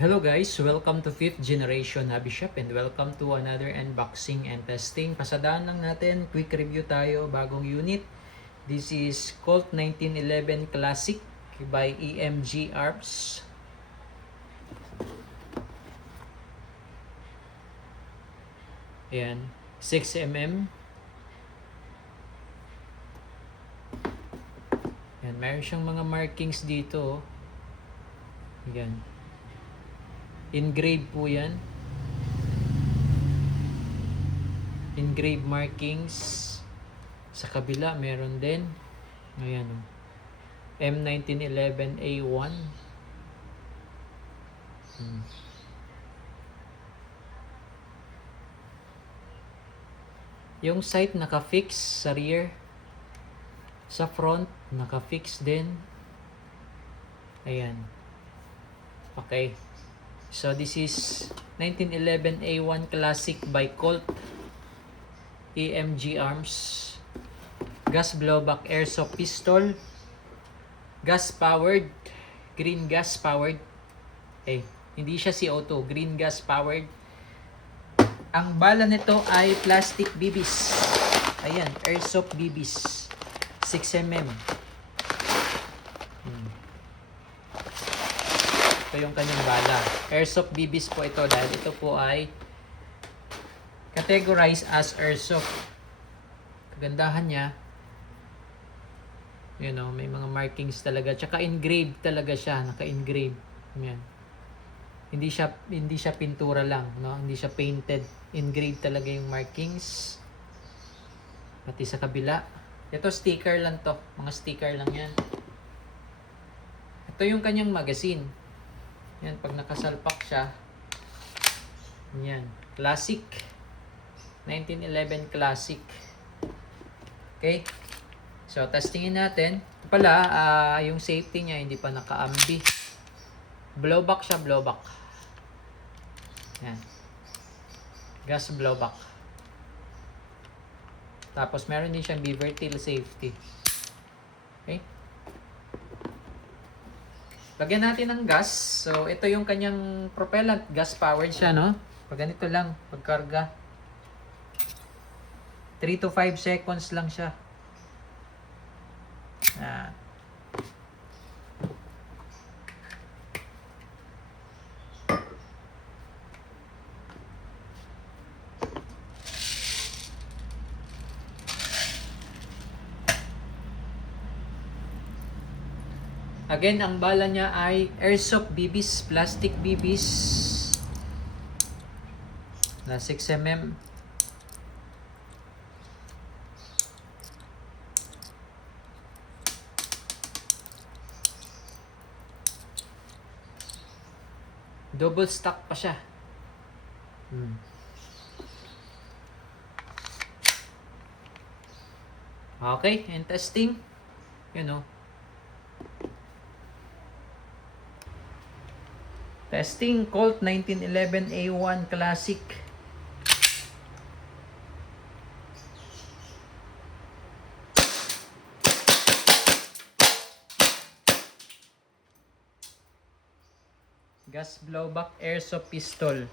Hello guys, welcome to 5th Generation Hobby Shop and welcome to another unboxing and testing. Pasadaan lang natin, quick review tayo, bagong unit. This is Colt 1911 Classic by EMG Arms. Ayan, 6mm. Ayan, mayroon siyang mga markings dito. Ayan. Engraved po yan. Engraved markings. Sa kabila meron din. Ayan o. M1911A1. Yung sight naka-fix sa rear. Sa front naka-fix din. Ayan. Okay. So this is 1911A1 Classic by Colt EMG Arms. Gas blowback airsoft pistol. Gas powered. Green gas powered. Hindi siya CO2. Green gas powered. Ang bala nito ay plastic BBs. Ayan, airsoft BBs. 6mm. Ito yung kanyang bala. Airsoft BBs po ito dahil ito po ay categorized as airsoft. Kagandahan niya, you know, may mga markings talaga. Tsaka engraved talaga siya. Naka-engrave. Ayan. Hindi siya pintura lang, no? Hindi siya painted. Engraved talaga yung markings. Pati sa kabila. Ito sticker lang to. Mga sticker lang yan. Ito yung kanyang magazine. Yan, pag nakasalpak siya. Yan. Classic. 1911 Classic. Okay. So, testingin natin. Ito pala, yung safety niya hindi pa naka-ambi. Blowback siya, blowback. Yan. Gas blowback. Tapos, meron din siyang beaver tail safety. Okay. Lagyan natin ng gas. So, ito yung kanyang propellant. Gas powered siya, no? Pag ganito lang, pagkarga. 3 to 5 seconds lang siya. Again, ang bala niya ay airsoft BBs, plastic BBs na 6mm. Double stack pa siya. Okay, and testing. You know. Testing Colt 1911A1 Classic. Gas blowback airsoft pistol.